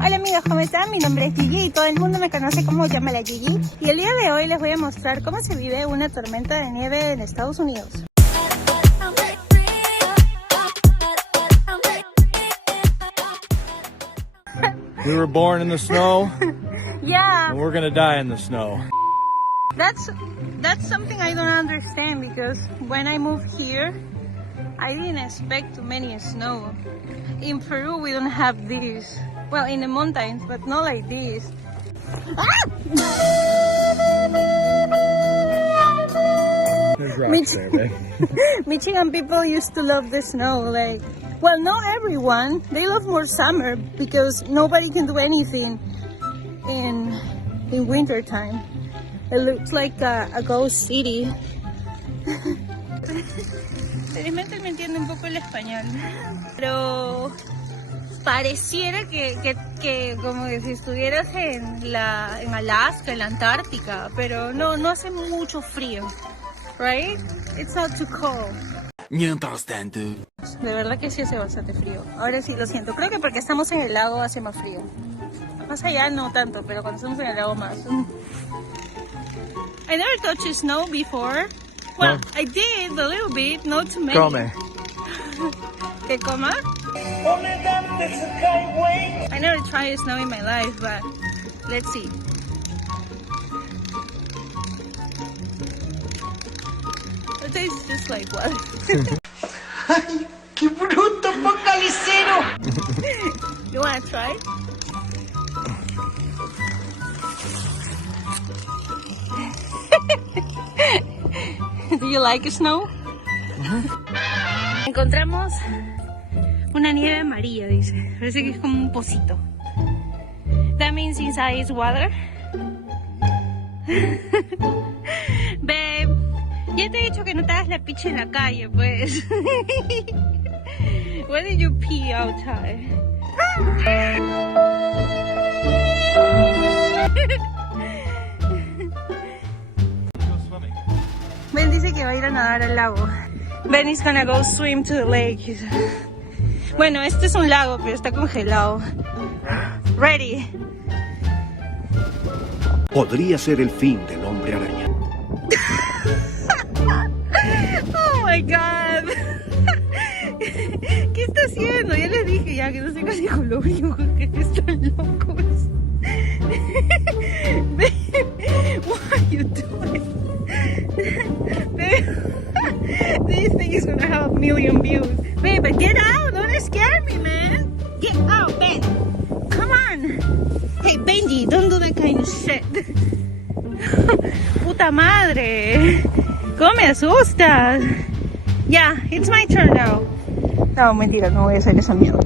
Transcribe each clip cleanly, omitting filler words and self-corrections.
Hola amigos, ¿cómo están? Mi nombre es Gigi y todo el mundo me conoce como Llámala Gigi. Y el día de hoy les voy a mostrar cómo se vive una tormenta de nieve en Estados Unidos. We were born in the snow, Yeah, and we're gonna die in the snow. that's something I don't understand because when I moved here, I didn't expect too many snow. In Peru, we don't have this. Well, in the mountains, but not like this. There's rocks there, babe. Michigan people used to love the snow, like, well, not everyone. They love more summer because nobody can do anything in winter time. It looks like a ghost city. Felizmente me entiende un poco el español, pero pareciera que como que si estuvieras en Alaska, en la Antártica, pero no hace mucho frío, right? It's not too cold. Mientras tanto. De verdad que sí hace bastante frío. Ahora sí lo siento. Creo que porque estamos en el lago hace más frío. Más allá no tanto, pero cuando estamos en el lago más. I never touched snow before. Well, No. I did a little bit, not too many. Come. ¿Que coma? I never tried snow in my life, but let's see. It tastes just like what? ¡Ay, qué bruto, focalicero! You wanna try? Do you like snow? Encontramos una nieve amarilla, dice. Parece que es como un pocito. That means inside is water. Babe, ya te he dicho que no te hagas la picha en la calle, pues. Why did you pee outside? Ben dice que va a ir a nadar al lago. Ben is gonna go swim to the lake. Bueno, este es un lago, pero está congelado. Ready. Podría ser el fin del hombre araña. Oh my god. ¿Qué está haciendo? Ya les dije ya que no sé casi con lo único que están locos. What are you doing? This thing is gonna have 1 million views. Babe, but get out! Don't scare me, man! Get out, Ben! Come on! Hey, Benji, don't do that kind of shit. Puta madre! ¿Cómo me asustas? Yeah, it's my turn now. No, mentira, no voy a hacer esa mierda.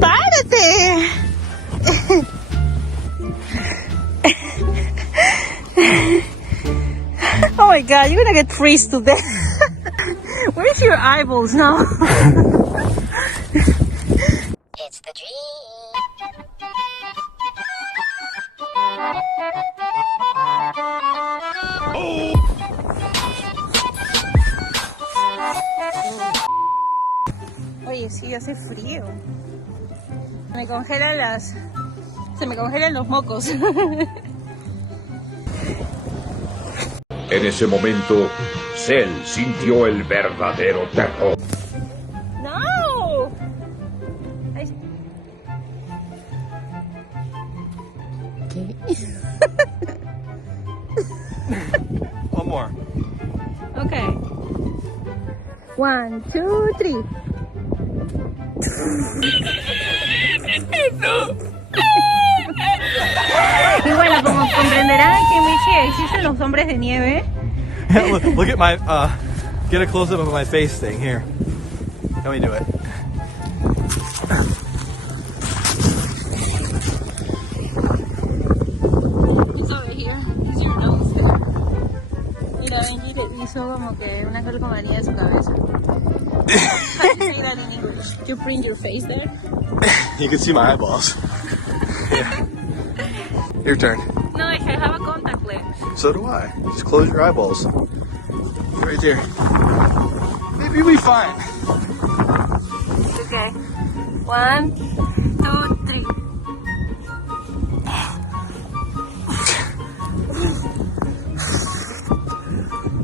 ¡Párate! Oh my god, you're gonna get freezed to death. Where's your eyeballs now? It's the dream. Oye, sí, hace frío. Se me congelan los mocos. En ese momento, Cell sintió el verdadero terror. No. ¿Qué? One more. Okay. 1, 2, 3. Y bueno, como comprenderán que en Michi existen los hombres de nieve. Look at my, get a close up of my face thing here. Let me do it. It's over here. It's your nose. Mira, Benji le hizo como que una calcomanía de su cabeza. How do you say that in English? You print your face there? You can see my eyeballs. Yeah. Your turn. No, I have a contact lens. So do I. Just close your eyeballs. Right there. Maybe you'll be fine. Okay. 1, 2, 3.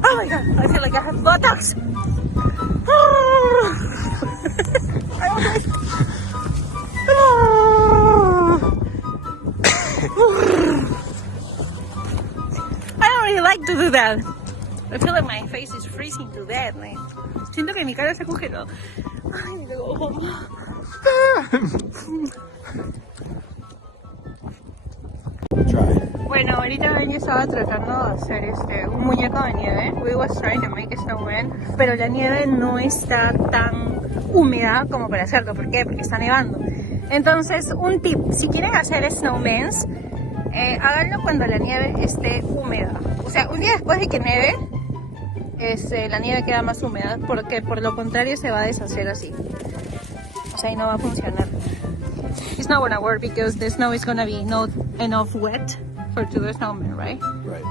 Oh my god, I feel like I have buttocks. I don't really like to do that. I feel like my face is freezing to death, man. Siento que mi cara se congeló. Ay, no. Bueno, ahorita Benji estaba tratando de hacer un muñeco de nieve. We was trying to make a snowman, pero la nieve no está tan húmeda como para hacerlo. ¿Por qué? Porque está nevando. Entonces, un tip, si quieren hacer snowmans, háganlo cuando la nieve esté húmeda. O sea, un día después de que nieve, la nieve queda más húmeda, porque por lo contrario se va a deshacer así. O sea, y no va a funcionar. It's not gonna work because the snow is gonna be not enough wet for to do snowman, right? Right.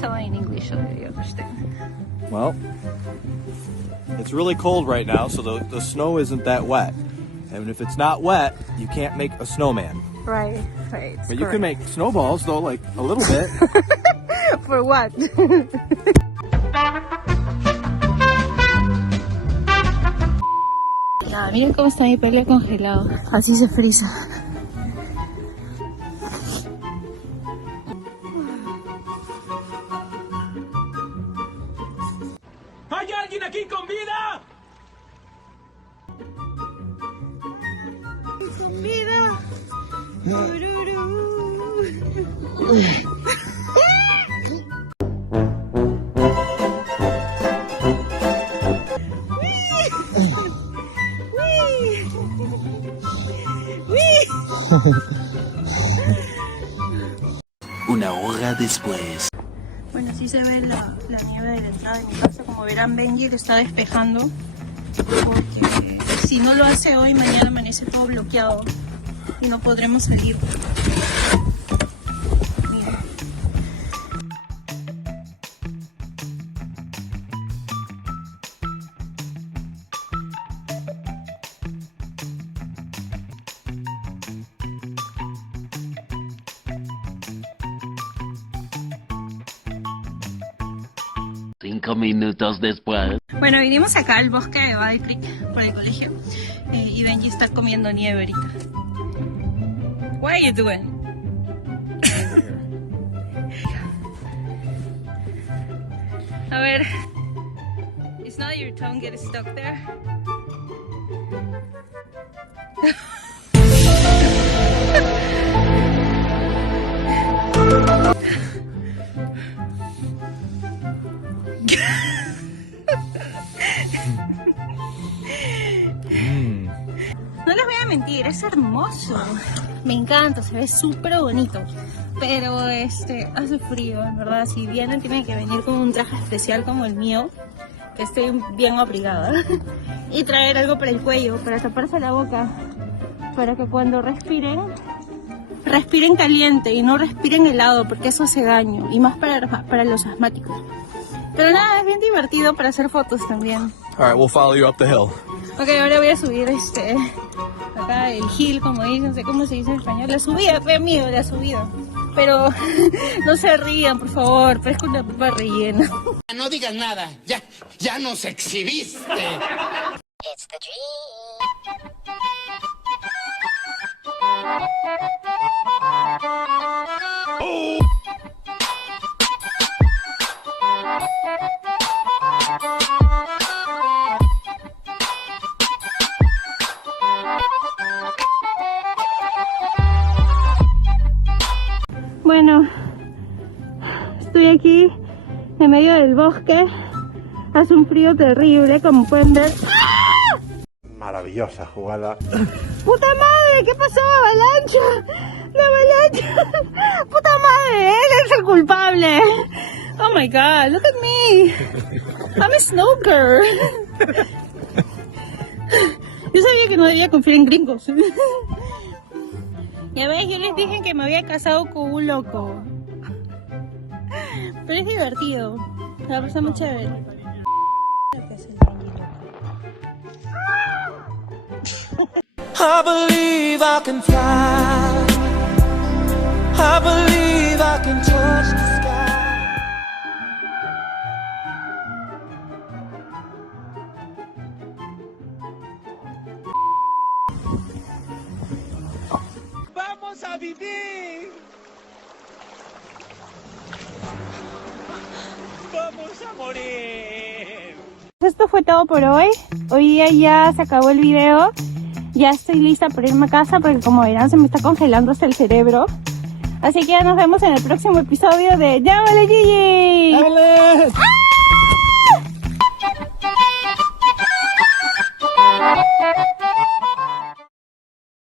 Tell me in English so that you understand. Well, it's really cold right now, so the snow isn't that wet. And if it's not wet, you can't make a snowman. Right. But you can make snowballs, though, like a little bit. For what? Nada, miren cómo está mi pelo congelado. Así se frisa. ¿Hay alguien aquí con vida? Con vida. Una hora después. Bueno, así se ve la nieve de la entrada de mi casa. Como verán, Benji lo está despejando. Porque si no lo hace hoy, mañana amanece todo bloqueado. Y no podremos salir. Miren. Cinco minutos después. Bueno, vinimos acá al bosque de Battle Creek por el colegio. Y Benji está comiendo nieve ahorita. What are you doing? A ver. It's not your tongue get stuck there. No les voy a mentir, es hermoso. Me encanta, se ve súper bonito. Pero hace frío, en verdad. Si vienen tienen que venir con un traje especial como el mío, que esté bien abrigada. Y traer algo para el cuello, para taparse la boca. Para que cuando respiren caliente y no respiren helado, porque eso hace daño. Y más para los asmáticos. Pero nada, es bien divertido para hacer fotos también. All right, we'll follow you up the hill. Ok, ahora voy a subir acá el hill, como dicen, no sé cómo se dice en español. La subida, fue mío, la subida. Pero no se rían, por favor, parezco una papa rellena. No digas nada, ya nos exhibiste. It's the dream. Bueno, estoy aquí en medio del bosque. Hace un frío terrible, como pueden ver. Maravillosa jugada. ¡Puta madre! ¿Qué pasó? ¡Avalancha! ¡La avalancha! ¡Puta madre! ¡Él es el culpable! ¡Oh my god! ¡Look at me! I'm a snoker. Yo sabía que no debía confiar en gringos. Ya ves, yo les dije que me había casado con un loco. Pero es divertido. La persona muy chévere. I believe I can fly. I believe I can touch the sky. ¡Vamos a vivir! ¡Vamos a morir! Esto fue todo por hoy. Hoy día ya se acabó el video. Ya estoy lista para irme a casa porque como verán se me está congelando hasta el cerebro. Así que ya nos vemos en el próximo episodio de ¡Llámale Gigi! ¡Dale! ¡Ah!